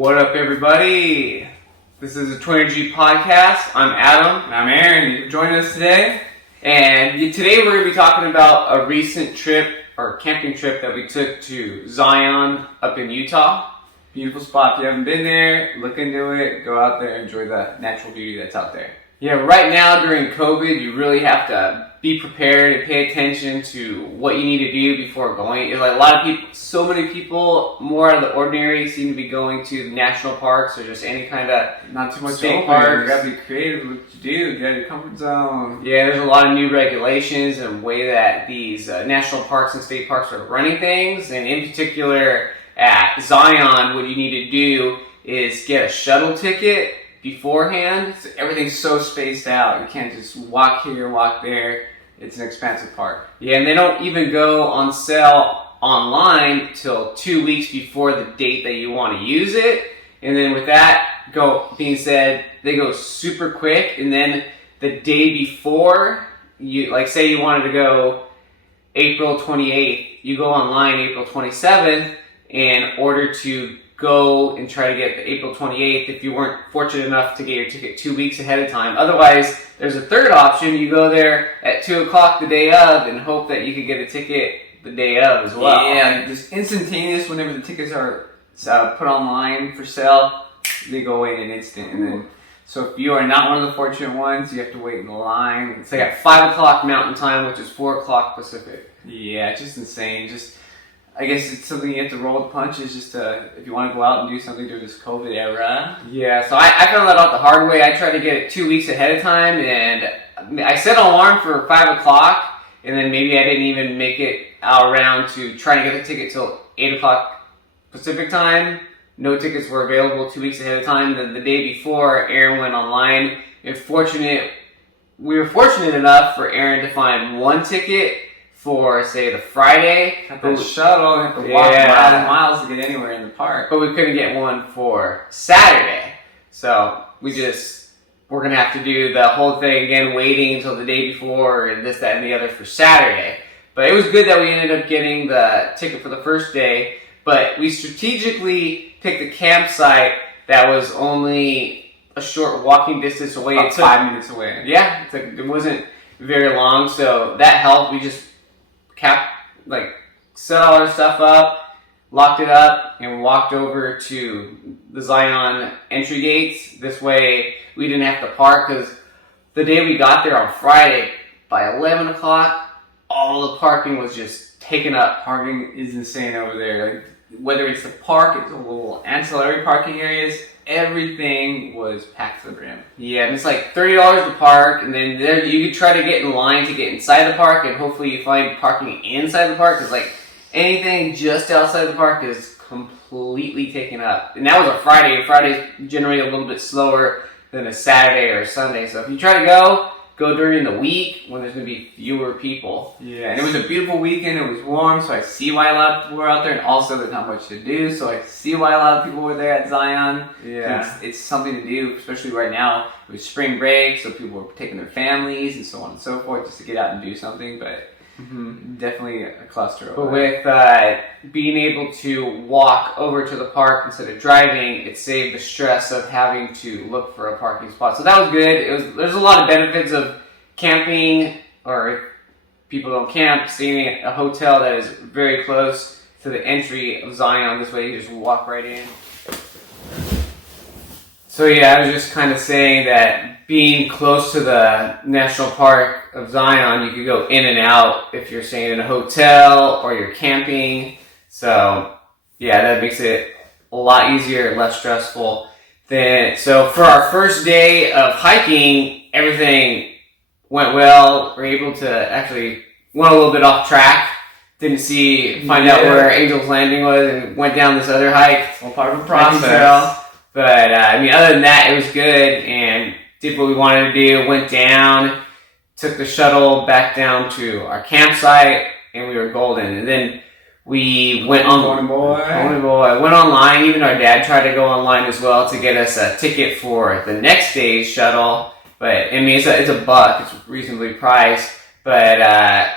What up, everybody? This is a 20G podcast. I'm Adam. And I'm Aaron. You're joining us today. And today we're going to be talking about a recent trip or camping trip that we took to Zion up in Utah. Beautiful spot. If you haven't been there, look into it. Go out there, enjoy the natural beauty that's out there. Yeah, right now during COVID, you really have to be prepared and pay attention to what you need to do before going. Like a lot of people, so many people, more out of the ordinary, seem to be going to the national parks or just any kind of Not too much state open. parks. You gotta be creative with what you do. Get out of your comfort zone. Yeah, there's a lot of new regulations and way that these national parks and state parks are running things. And in particular, at Zion, what you need to do is get a shuttle ticket beforehand. So everything's so spaced out. You can't just walk here, walk there. It's an expansive park. Yeah, and they don't even go on sale online till 2 weeks before the date that you want to use it. And then with that being said, they go super quick. And then the day before, you like say you wanted to go April 28th, you go online April 27th in order to go and try to get the April 28th if you weren't fortunate enough to get your ticket 2 weeks ahead of time. Otherwise, there's a third option. You go there at 2 o'clock the day of and hope that you could get a ticket the day of as well. Yeah, just instantaneous whenever the tickets are put online for sale, they go away in an instant. And then, so if you are not one of the fortunate ones, you have to wait in the line. It's like at 5 o'clock Mountain Time, which is 4 o'clock Pacific. Yeah, it's just insane. I guess it's something you have to roll the punches just to, if you want to go out and do something during this COVID era. Yeah, so I found that out the hard way. I tried to get it 2 weeks ahead of time, and I set an alarm for 5 o'clock, and then maybe I didn't even make it around to try to get the ticket till 8 o'clock Pacific time. No tickets were available 2 weeks ahead of time. Then the day before, Aaron went online. We were fortunate enough for Aaron to find one ticket for, say, the Friday. Got that shuttle, you have to walk miles and miles to get anywhere in the park. But we couldn't get one for Saturday. So we're going to have to do the whole thing again, waiting until the day before and this, that, and the other for Saturday. But it was good that we ended up getting the ticket for the first day. But we strategically picked a campsite that was only a short walking distance away. About 5 minutes away. Yeah, it wasn't very long, so that helped. We just set all our stuff up, locked it up, and walked over to the Zion entry gates. This way we didn't have to park, because the day we got there on Friday, by 11 o'clock, all the parking was just taken up. Parking is insane over there. Like, whether it's the park, it's a little ancillary parking areas, everything was packed to the brim. Yeah, and it's like $30 to park, and then there you could try to get in line to get inside the park, and hopefully you find parking inside the park, because like anything just outside the park is completely taken up. And that was a Friday. Friday's generally a little bit slower than a Saturday or a Sunday. So if you try to go during the week when there's going to be fewer people. Yeah, and it was a beautiful weekend. It was warm, so I see why a lot of people were out there, and also there's not much to do, so I see why a lot of people were there at Zion. Yeah. It's something to do, especially right now. It was spring break, so people were taking their families and so on and so forth just to get out and do something, but definitely a cluster. But with being able to walk over to the park instead of driving, it saved the stress of having to look for a parking spot. So that was good. There's a lot of benefits of camping, or if people don't camp, staying at a hotel that is very close to the entry of Zion. This way you just walk right in. So yeah, I was just kind of saying that being close to the National Park of Zion, you could go in and out if you're staying in a hotel or you're camping. So yeah, that makes it a lot easier and less stressful. So for our first day of hiking, everything went well. We're able to actually went a little bit off track. Didn't find out where Angel's Landing was, and went down this other hike. All part of the process. But other than that, it was good, and did what we wanted to do. Went down, took the shuttle back down to our campsite, and we were golden. And then we went Pony boy. Went online. Even our dad tried to go online as well to get us a ticket for the next day's shuttle. But I mean, it's $1. It's reasonably priced. But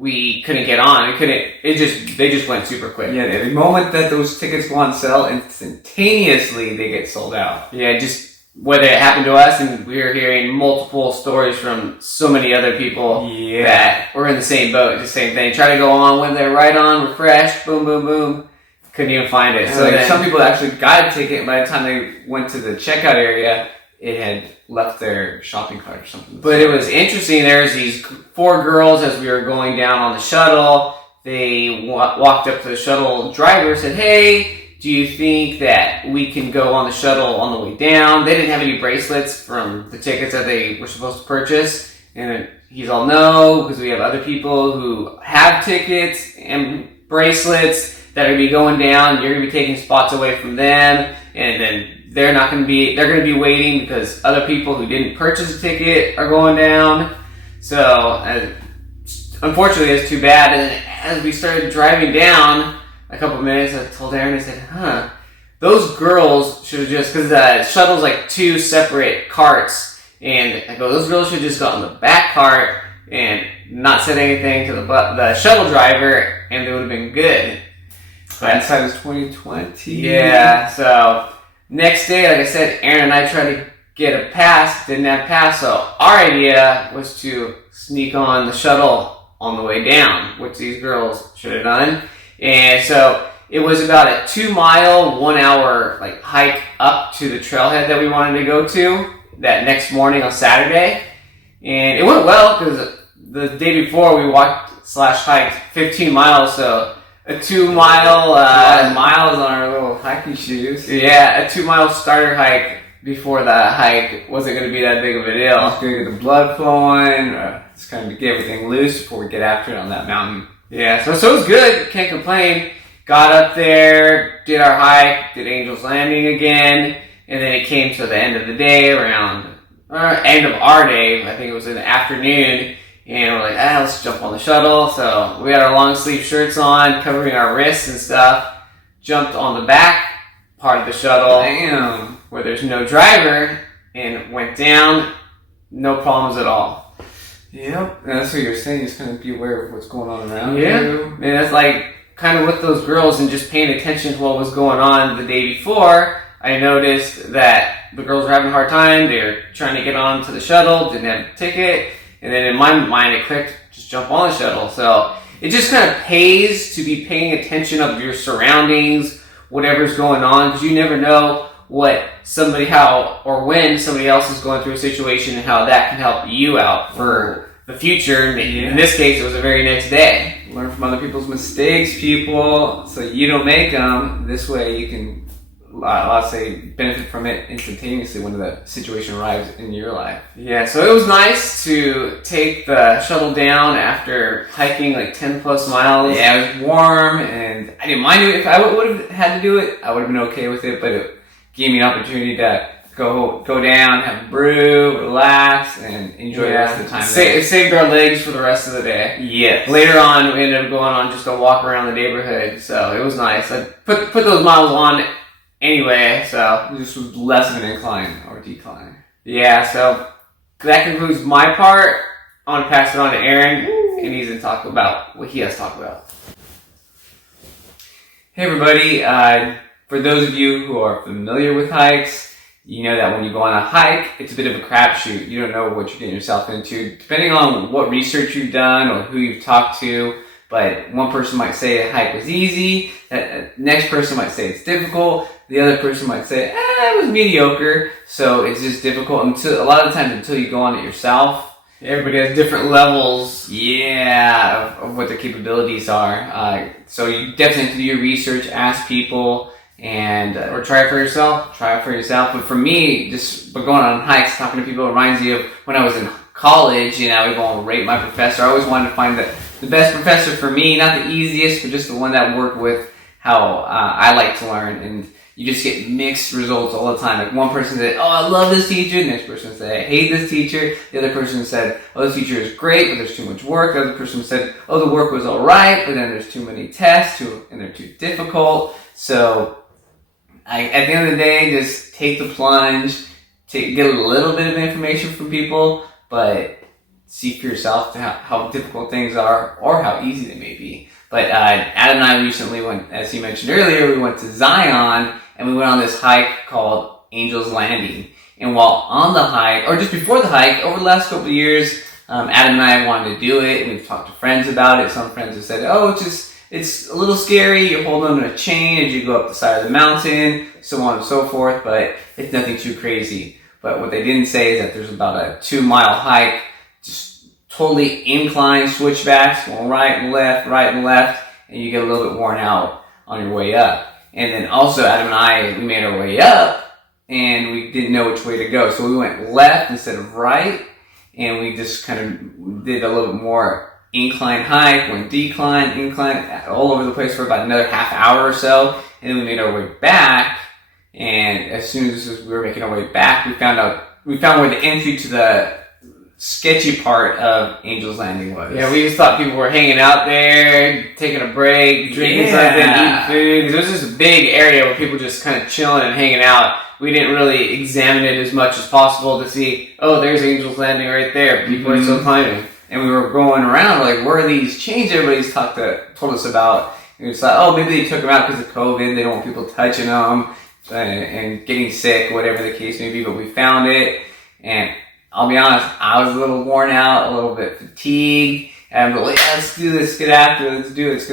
we couldn't get on. They just went super quick. Yeah, the moment that those tickets go on sale, instantaneously they get sold out. Yeah, just whether it happened to us, and we were hearing multiple stories from so many other people that were in the same boat, the same thing. Try to go on when they're right on, refresh, boom, boom, boom. Couldn't even find it. So some people actually got a ticket, and by the time they went to the checkout area, it had left their shopping cart or something. But it was interesting. There's these 4 girls as we were going down on the shuttle. They walked up to the shuttle driver and said, "Hey, do you think that we can go on the shuttle on the way down?" They didn't have any bracelets from the tickets that they were supposed to purchase. And he's all, "No, because we have other people who have tickets and bracelets that are going to be going down. You're going to be taking spots away from them. And then they're going to be waiting because other people who didn't purchase a ticket are going down." So, unfortunately, it's too bad. And then as we started driving down, a couple of minutes, I told Aaron, I said, those girls should have just, because the shuttle's like 2 separate carts, and I go, those girls should have just got on the back cart and not said anything to the shuttle driver, and they would have been good. Hindsight was 2020. Yeah, so next day, like I said, Aaron and I tried to get a pass, didn't have a pass, so our idea was to sneak on the shuttle on the way down, which these girls should have done. And so it was about a 2-mile, 1-hour hike up to the trailhead that we wanted to go to that next morning on Saturday. And it went well because the day before we walked/hiked 15 miles, so a 2-mile miles on our little hiking shoes. Yeah, a 2-mile starter hike before the hike wasn't going to be that big of a deal. Just going to get the blood flowing, just kind of get everything loose before we get after it on that mountain. Yeah, so it was good. Can't complain. Got up there, did our hike, did Angel's Landing again, and then it came to the end of the day, end of our day. I think it was in the afternoon, and we're like, let's jump on the shuttle. So we had our long sleeve shirts on, covering our wrists and stuff. Jumped on the back part of the shuttle, where there's no driver, and went down. No problems at all. Yep, and that's what you're saying. Just kind of be aware of what's going on around you. And that's kind of with those girls and just paying attention to what was going on the day before. I noticed that the girls were having a hard time. They were trying to get on to the shuttle, didn't have a ticket, and then in my mind it clicked, just jump on the shuttle. So it just kind of pays to be paying attention of your surroundings, whatever's going on, because you never know when somebody else is going through a situation and how that can help you out for the future. In this case, it was the very next day. Learn from other people's mistakes, people, so you don't make them. This way you can, let's say, benefit from it instantaneously when the situation arrives in your life. Yeah, so it was nice to take the shuttle down after hiking 10 plus miles. Yeah, it was warm, and I didn't mind it. If I would have had to do it, I would have been okay with it, but it gave me an opportunity to go down, have a brew, relax, and enjoy the rest of the time. It saved our legs for the rest of the day. Yes. Later on, we ended up going on just a walk around the neighborhood, so it was nice. I put those miles on anyway, so this was less of an incline or decline. Yeah, so that concludes my part. I want to pass it on to Aaron, and he's going to talk about what he has to talk about. Hey everybody, for those of you who are familiar with hikes, you know that when you go on a hike, it's a bit of a crapshoot. You don't know what you're getting yourself into, depending on what research you've done or who you've talked to. But one person might say a hike was easy, the next person might say it's difficult, the other person might say, it was mediocre. So it's just difficult a lot of the times until you go on it yourself. Everybody has different levels. Yeah, of what their capabilities are. So you definitely have to do your research, ask people, and or try it for yourself. Try it for yourself. But for me, just going on hikes, talking to people reminds me of when I was in college and I would go and rate my professor. I always wanted to find the best professor for me, not the easiest, but just the one that worked with how I like to learn. And you just get mixed results all the time. Like one person said, I love this teacher. The next person said, I hate this teacher. The other person said, this teacher is great, but there's too much work. The other person said, the work was all right, but then there's too many tests and they're too difficult. So at the end of the day, just take the plunge, get a little bit of information from people, but see for yourself how difficult things are or how easy they may be. But Adam and I recently went, as you mentioned earlier, we went to Zion and we went on this hike called Angel's Landing. And while on the hike, or just before the hike, over the last couple of years, Adam and I wanted to do it, and we've talked to friends about it. Some friends have said, oh, it's a little scary, you're holding on to a chain as you go up the side of the mountain, so on and so forth, but it's nothing too crazy. But what they didn't say is that there's about a 2-mile hike, just totally inclined switchbacks, going right and left, and you get a little bit worn out on your way up. And then also Adam and I, we made our way up, and we didn't know which way to go. So we went left instead of right, and we just kind of did a little bit more incline hike, went decline, incline, all over the place for about another half hour or so. And then we made our way back, and as soon as we were making our way back, we found where the entry to the sketchy part of Angel's Landing was. Yeah, we just thought people were hanging out there, taking a break, drinking something, eating food. Because it was just a big area where people just kind of chilling and hanging out. We didn't really examine it as much as possible to see, oh, there's Angel's Landing right there. People are still climbing. And we were going around like, where are these chains everybody's told us about? And we thought, oh, maybe they took them out because of COVID. They don't want people touching them and getting sick, whatever the case may be. But we found it, and I'll be honest, I was a little worn out, a little bit fatigued. And I'm like, yeah, let's do this, get after it, let's do it, let's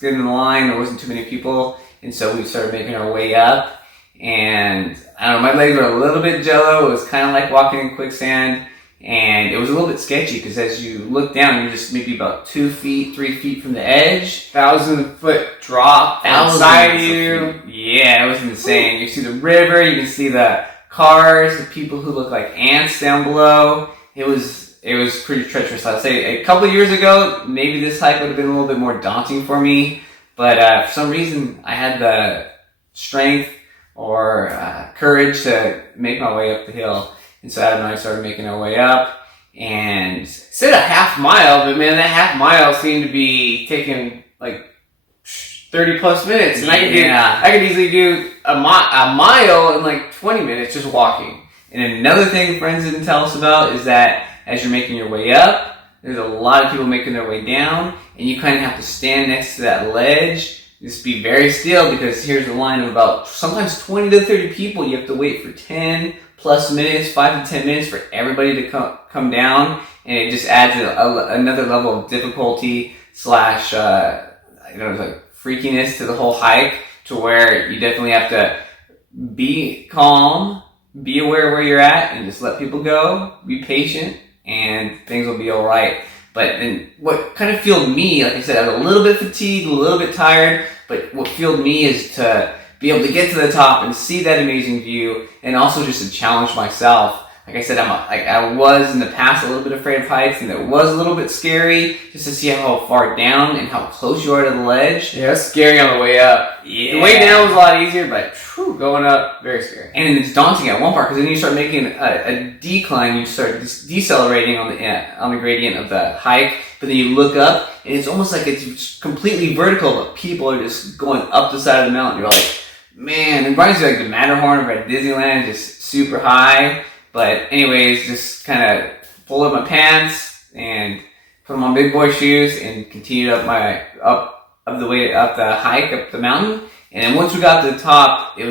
get in the line. There wasn't too many people, and so we started making our way up. And I don't know, my legs were a little bit jello. It was kind of like walking in quicksand, and it was a little bit sketchy because as you look down, you're just maybe about 2 feet, 3 feet from the edge. 1,000-foot drop outside of you. Yeah, it was insane. You see the river, you can see the cars, the people who look like ants down below. It was pretty treacherous. I'd say a couple of years ago, maybe this hike would have been a little bit more daunting for me, but for some reason, I had the strength or courage to make my way up the hill. And so Adam and I started making our way up, and said a half mile, but man, that half mile seemed to be taking like 30 plus minutes. And I could easily do a mile in like 20 minutes just walking. And another thing friends didn't tell us about is that as you're making your way up, there's a lot of people making their way down, and you kind of have to stand next to that ledge. Just be very still, because here's a line of about sometimes 20 to 30 people. You have to wait for 10 plus minutes, 5 to 10 minutes for everybody to come down, and it just adds another level of difficulty slash like freakiness to the whole hike, to where you definitely have to be calm, be aware of where you're at, and just let people go, be patient, and things will be all right. But then what kind of fueled me, like I said, I was a little bit fatigued, a little bit tired, but what fueled me is to be able to get to the top and see that amazing view, and also just to challenge myself. Like I said, I was in the past a little bit afraid of heights, and it was a little bit scary just to see how far down and how close you are to the ledge. Yeah, it's scary on the way up. Yeah. The way down was a lot easier, but going up, very scary. And it's daunting at one part, because then you start making a decline, you start decelerating on the gradient of the hike, but then you look up, and it's almost like it's completely vertical, but people are just going up the side of the mountain. You're like, man, it reminds you like the Matterhorn over at Disneyland, just super high. But anyways, just kind of pulled up my pants and put them on big boy shoes and continued up the hike up the mountain. And then once we got to the top, for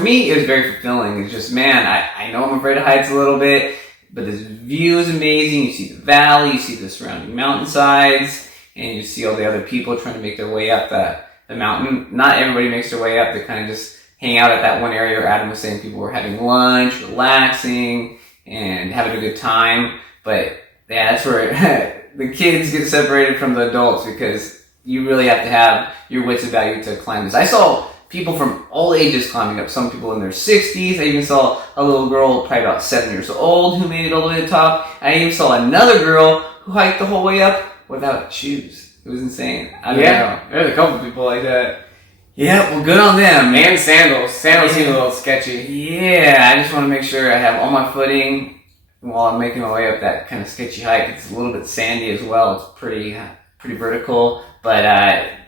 me, it was very fulfilling. It's just, man, I know I'm afraid of heights a little bit, but this view is amazing. You see the valley, you see the surrounding mountainsides, and you see all the other people trying to make their way up the mountain. Not everybody makes their way up. They kind of just hang out at that one area where Adam was saying people were having lunch, relaxing, and having a good time. But yeah, that's where the kids get separated from the adults, because you really have to have your wits about you to climb this. I saw people from all ages climbing up, some people in their 60s. I even saw a little girl, probably about 7 years old, who made it all the way to the top. I even saw another girl who hiked the whole way up without shoes. It was insane. I don't know. There's a couple people like that. Yeah, well, good on them. And sandals. Sandals seem a little sketchy. Yeah, I just want to make sure I have all my footing while I'm making my way up that kind of sketchy hike. It's a little bit sandy as well. It's pretty vertical. But Adam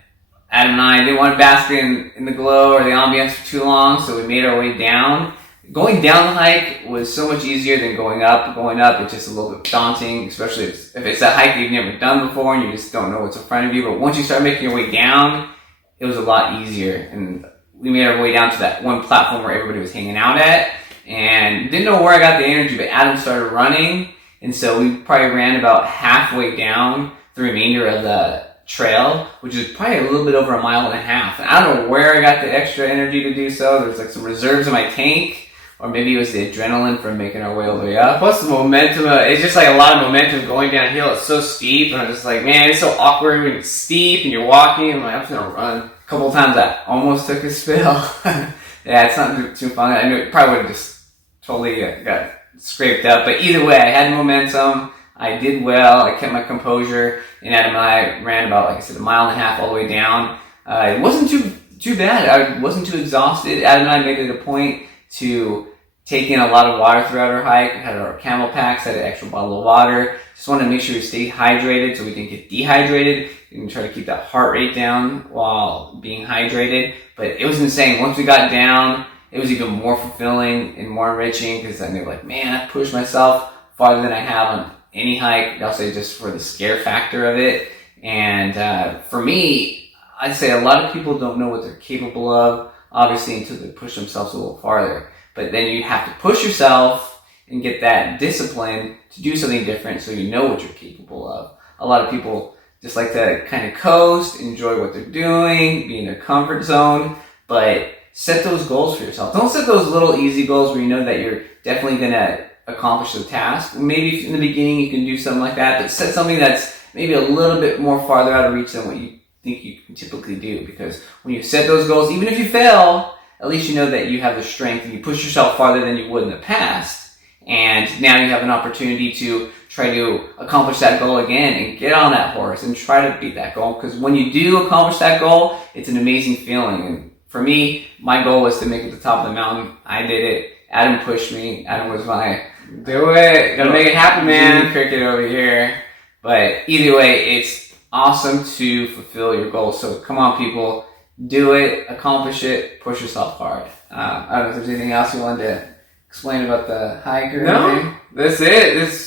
and I didn't want to bask in the glow or the ambiance for too long, so we made our way down. Going down the hike was so much easier than going up. Going up, it's just a little bit daunting, especially if it's a hike that you've never done before and you just don't know what's in front of you. But once you start making your way down, it was a lot easier. And we made our way down to that one platform where everybody was hanging out at, and didn't know where I got the energy, but Adam started running, and so we probably ran about halfway down the remainder of the trail, which is probably a little bit over 1.5 miles. And I don't know where I got the extra energy to do so. There's like some reserves in my tank, or maybe it was the adrenaline from making our way all the way up. Plus the momentum, it's just like a lot of momentum going downhill. It's so steep, and I'm just like, man, it's so awkward when it's steep and you're walking. I'm like, I'm just gonna run. A couple of times I almost took a spill. Yeah, it's not too fun. I knew it probably would have just totally got scraped up. But either way, I had momentum. I did well. I kept my composure. And Adam and I ran about, like I said, 1.5 miles all the way down. It wasn't too bad. I wasn't too exhausted. Adam and I made it a point to take in a lot of water throughout our hike. We had our camel packs, had an extra bottle of water. Just wanted to make sure we stayed hydrated so we didn't get dehydrated. And try to keep that heart rate down while being hydrated. But it was insane. Once we got down, it was even more fulfilling and more enriching because I knew, like, man, I pushed myself farther than I have on any hike. I'll say just for the scare factor of it. And for me, I'd say a lot of people don't know what they're capable of, obviously, until they push themselves a little farther. But then you have to push yourself and get that discipline to do something different so you know what you're capable of. A lot of people just like to kind of coast, enjoy what they're doing, be in their comfort zone, but set those goals for yourself. Don't set those little easy goals where you know that you're definitely going to accomplish the task. Maybe in the beginning you can do something like that, but set something that's maybe a little bit more farther out of reach than what you think you can typically do. Because when you set those goals, even if you fail, at least you know that you have the strength and you push yourself farther than you would in the past. And now you have an opportunity to try to accomplish that goal again and get on that horse and try to beat that goal. Because when you do accomplish that goal, it's an amazing feeling. And for me, my goal was to make it to the top of the mountain. I did it. Adam pushed me. Adam was my do it. Gotta make it happen, man. Cricket over here. But either way, it's awesome to fulfill your goals. So come on, people. Do it. Accomplish it. Push yourself hard. I don't know if there's anything else you wanted to explain about the hike or anything. That's it.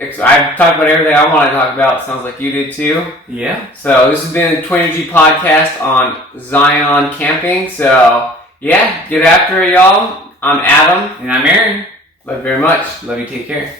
I've talked about everything I want to talk about. Sounds like you did too. Yeah. So this has been 20 Energy Podcast on Zion camping. So yeah, get after it, y'all. I'm Adam. And I'm Aaron. Love you very much. Love you. Take care.